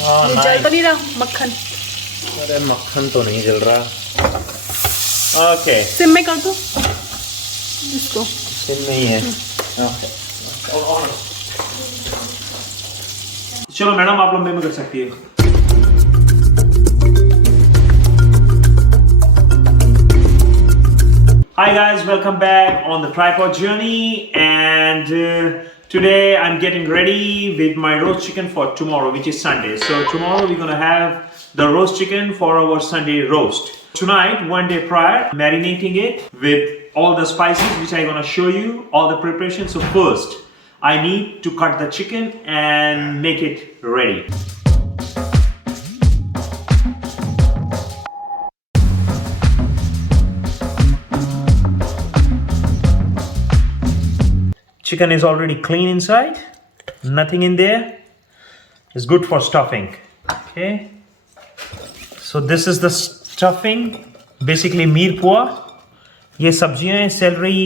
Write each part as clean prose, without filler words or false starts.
जल तो नहीं रहा मक्खन? अरे मक्खन तो नहीं जल रहा। ओके, सिम में कर दो इसको। सिम में ही है। चलो मैडम, आप लंबे में कर सकती हो। Hi guys, welcome back on the tripod journey, and today I'm getting ready with my roast chicken for tomorrow, which is Sunday. So tomorrow we're gonna have the roast chicken for our Sunday roast. Tonight, one day prior, marinating it with all the spices which I'm gonna show you, all the preparation. So first, I need to cut the chicken and make it ready. Chicken is already clean inside, nothing in there. It's good for stuffing. Okay, so this is the stuffing, basically mirpua. ये सब्जियां हैं, celery,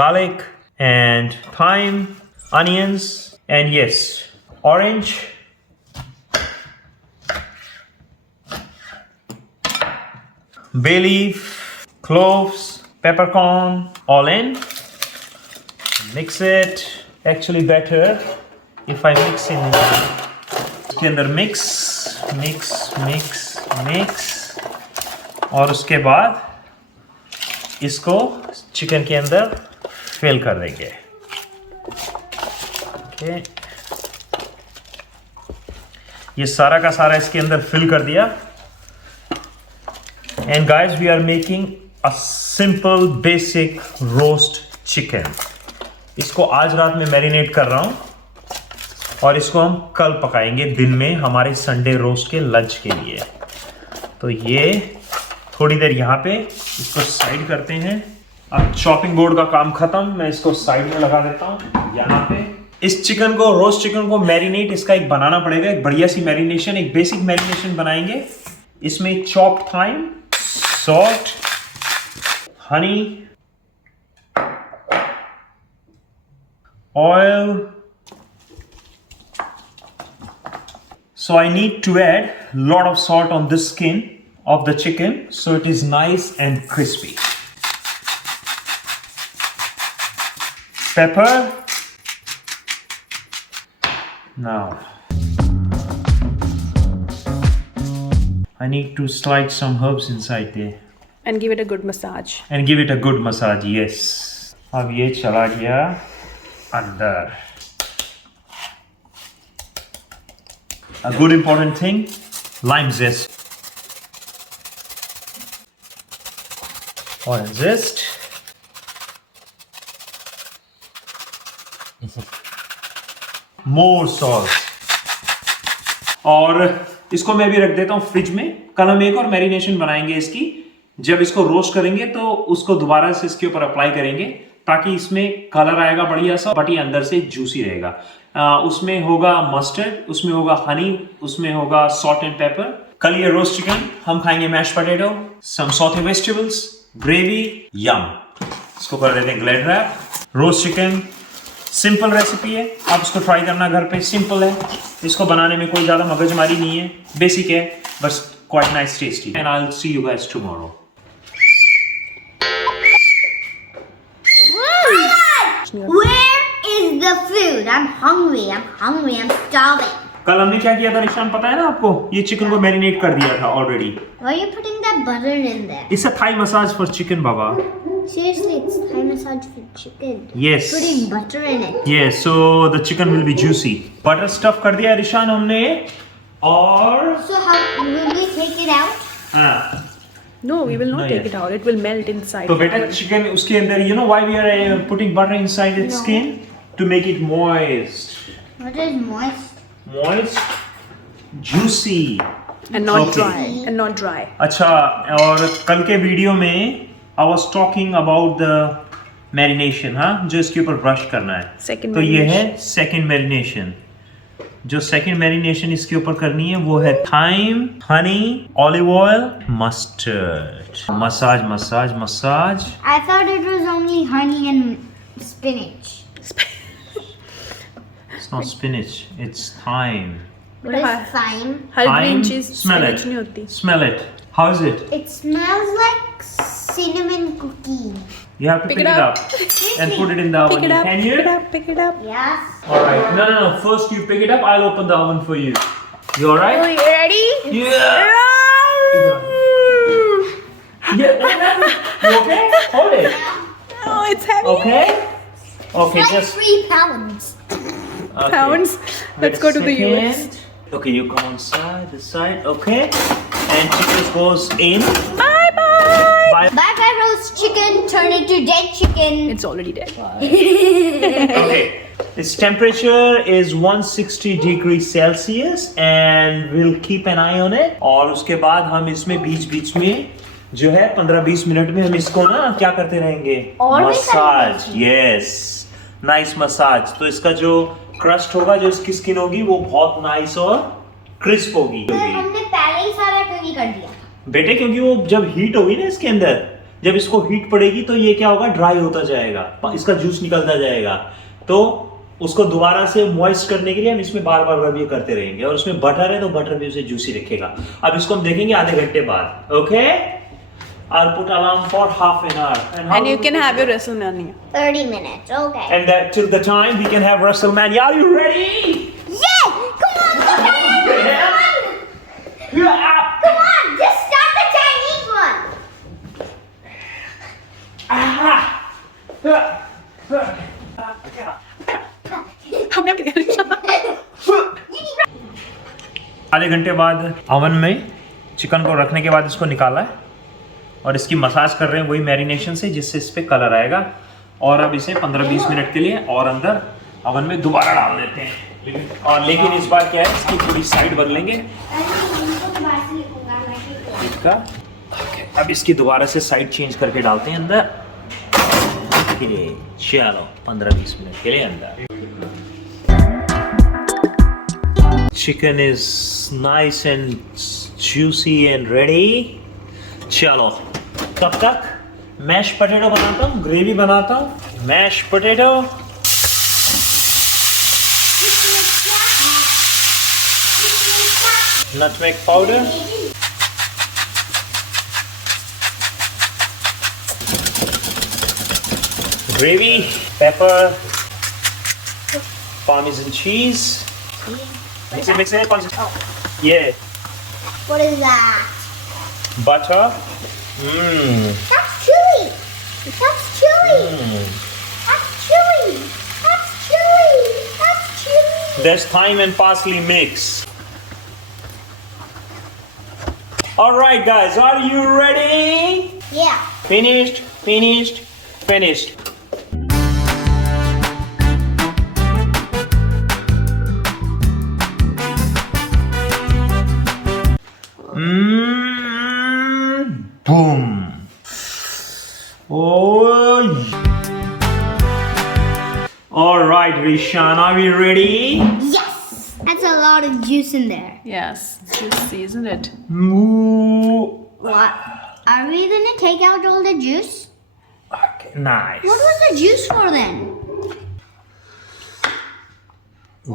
garlic and thyme, onions, and yes, orange, bay leaf, cloves, peppercorn, all in. Mix it. Actually better if I mix in इसके अंदर mix और उसके बाद इसको chicken के अंदर फिल कर देंगे। ओके, ये सारा का सारा इसके अंदर फिल कर दिया। And guys, we are making a simple basic roast chicken. इसको आज रात में मैरिनेट कर रहा हूँ और इसको हम कल पकाएंगे दिन में हमारे संडे रोस्ट के लंच के लिए। तो ये थोड़ी देर यहाँ पे इसको साइड करते हैं। अब चॉपिंग बोर्ड का काम खत्म, मैं इसको साइड में लगा देता हूँ यहाँ पे। इस चिकन को, रोस्ट चिकन को मैरिनेट इसका एक बनाना पड़ेगा, एक बढ़िया सी मैरिनेशन, एक बेसिक मैरिनेशन बनाएंगे। इसमें chopped thyme, salt, honey, oil. So I need to add lot of salt on this skin of the chicken so it is nice and crispy. Pepper. Now I need to slide some herbs inside there and give it a good massage. Yes. अब ये चला गया अंदर। A good important thing, lime zest, orange zest, more salt। और इसको मैं भी रख देता हूँ फ्रिज में। कल हम एक और मैरिनेशन बनाएंगे इसकी। जब इसको रोस्ट करेंगे तो उसको दोबारा से इसके ऊपर अप्लाई करेंगे ताकि इसमें कलर आएगा बढ़िया सा, बट ये अंदर से जूसी रहेगा। उसमें होगा मस्टर्ड, उसमें होगा हनी, उसमें होगा सॉल्ट एंड पेपर। कल ये रोस्ट चिकन हम खाएंगे mash potato, some sauté vegetables, gravy, yum. इसको कर देते हैं glad wrap. Roast chicken simple recipe है, आप इसको ट्राई करना घर पे। सिंपल है, इसको बनाने में कोई ज़्यादा मगजमारी नहीं है, बेसिक है, बस quite nice tasty. And I will see you guys tomorrow. Where is the food? I'm hungry. I'm starving. कल हमने क्या किया था निशान, पता है ना आपको? ये चिकन को मैरिनेट कर दिया था already. Why are you putting that butter in there? It's a Thai massage for chicken, Baba. Seriously, it's Thai massage for chicken. Yes. Putting butter in it. Yes, so the chicken will be juicy. Butter stuff कर दिया निशान हमने, और So how will we take it out? हाँ। No, we will not No, take yes. it out. It will melt inside. तो बेटा chicken उसके अंदर, you know why we are putting butter inside its skin? To make it moist. What is moist? Moist, juicy. And not Okay. dry. And not dry. अच्छा, और कल के video में I was talking about the marination, हाँ, जो इसके ऊपर brush करना है। Second तो ये है marination. Second marination. जो सेकंड मैरिनेशन इसके ऊपर करनी है वो है thyme, honey, olive oil, mustard. Massage massage massage. I thought it was only honey and spinach. It's not spinach, it's thyme. What is thyme? Her Thyme, green चीज smell it. Spinach नहीं होती. Smell it. How is it? It smells like cinnamon cookie. You have to pick it up and put it in the oven. Pick it up. Can Pick you? it up. Pick it up. Yes. All right. No. First you pick it up. I'll open the oven for you. You all Oh, right? you ready? Yeah. Yeah. You okay? Hold it. Oh, it's heavy. Okay. Okay. It's like Just 3 pounds. okay. Pounds. Wait Let's a go to the second. US. Okay, you come on this side. Okay. And chicken goes in. Bye bye. Bye. Bye bye roast chicken, turn it to dead chicken. It's already dead. Okay. Its temperature is 160 degrees Celsius and we'll keep an eye on it. और उसके बाद हम इसमें बीच में जो है 15-20 minute में हम इसको ना क्या करते रहेंगे? और भी मसाज. करेंगे? यस. Nice massage. तो इसका जो क्रस्ट होगा, जो इसकी स्किन होगी, वो बहुत नाइस और क्रिस्प होगी. तो हमने पहले ही सारा क्यों कर दिया? बेटे क्योंकि वो जब हीट होगी ना इसके अंदर, जब इसको हीट पड़ेगी तो ये क्या होगा? ड्राई होता जाएगा, इसका जूस निकलता जाएगा. तो उसको दोबारा से मॉइस्ट करने के लिए हम इसमें बार बार रब ये करते रहेंगे. और उसमें बटर है तो बटर भी उसे जूसी रखेगा. अब इसको हम देखेंगे आधे घंटे बाद. Okay. I'll put alarm for half an hour. And you can have your WrestleMania. 30 minutes, okay. And that till the time we can have WrestleMania. Are you ready? Yeah! Come on, come on! Come on, just start the Chinese one! हमने आधे घंटे बाद oven में chicken को रखने के बाद इसको निकाला है और इसकी मसाज कर रहे हैं वही मैरिनेशन से, जिससे इस पे कलर आएगा. और अब इसे 15-20 मिनट के लिए और अंदर ओवन में दोबारा डाल देते हैं. लेकिन इस बार क्या है, इसकी पूरी साइड बदलेंगे इसका. अब इसकी दोबारा से साइड चेंज करके डालते हैं अंदर. चलो 15-20 मिनट के लिए अंदर. Chicken is nice and juicy and ready. चलो तब तक मैश पोटैटो बनाता हूँ, ग्रेवी बनाता हूँ. Mash potato, nutmeg powder, gravy, pepper, Parmesan cheese. Mix it. Yeah. What is that? Butter. That's chili! That's chili! That's chili! That's chili! That's chili! There's thyme and parsley mix. Alright guys, are you ready? Yeah. Finished. Boom. Oh. Alright Rishan, are we ready? Yes! That's a lot of juice in there. Yes, it's juicy, isn't it? Moo. What? Are we gonna take out all the juice? Okay, nice. What was the juice for then?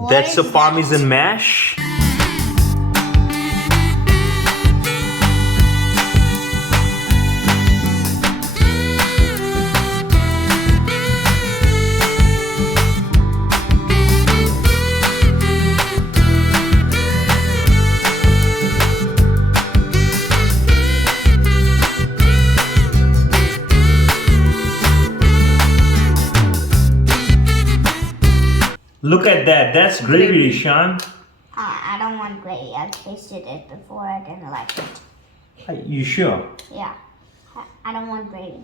That's What a is Parmesan mash. Look at that. That's gravy, Rishan. I don't want gravy. I've tasted it before. I didn't like it. Are you sure? Yeah. I don't want gravy.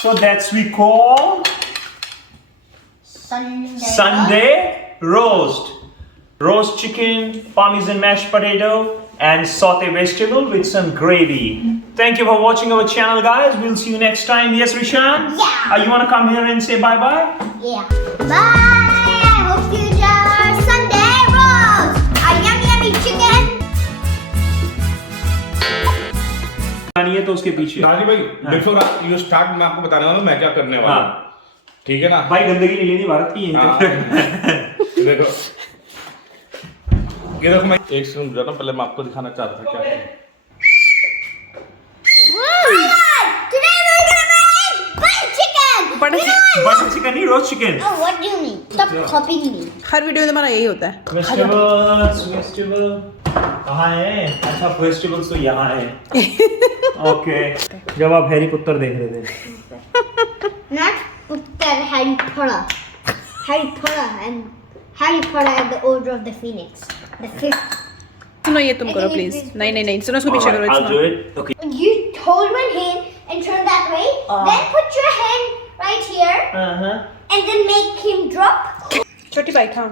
So that's we call Sunday roast. Roast chicken, Parmesan mashed potato, and saute vegetable with some gravy. Thank you for watching our channel, guys. We'll see you next time. Yes, Rishan? Yeah. You want to come here and say bye-bye? Yeah. Bye! I hope you enjoy our Sunday roast! Our yummy chicken! बनानी है तो उसके पीछे। राजीव भाई before you start मैं आपको बताने वाला हूँ मैं क्या करने वाला हूँ। हाँ। ठीक है ना भाई गंदगी नहीं लेनी भारत की हाँ। यहीं देखो ये देखो मैं एक सेकंड रुक पहले मैं आपको दिखाना चाहता था क्या है। Today we're gonna make butter chicken. Butter chicken नहीं roast chicken. Oh, what do you mean? Stop copying me. हर वीडियो में तुम्हारा यही होता है। वेजिटेबल कहाँ है? अच्छा वेजिटेबल्स तो यहाँ है। ओके जब आप हैरी पॉटर देख रहे थे। Not Uttar Harry Potter. Harry Potter and the Order of the Phoenix. The fifth. सुनो ये तुम करो प्लीज। नहीं सुनो उसको पीछे करो। I'll do it. Okay. You hold one hand and turn that way. Then put your hand right here. And then make him drop. छोटी बाइट हाँ।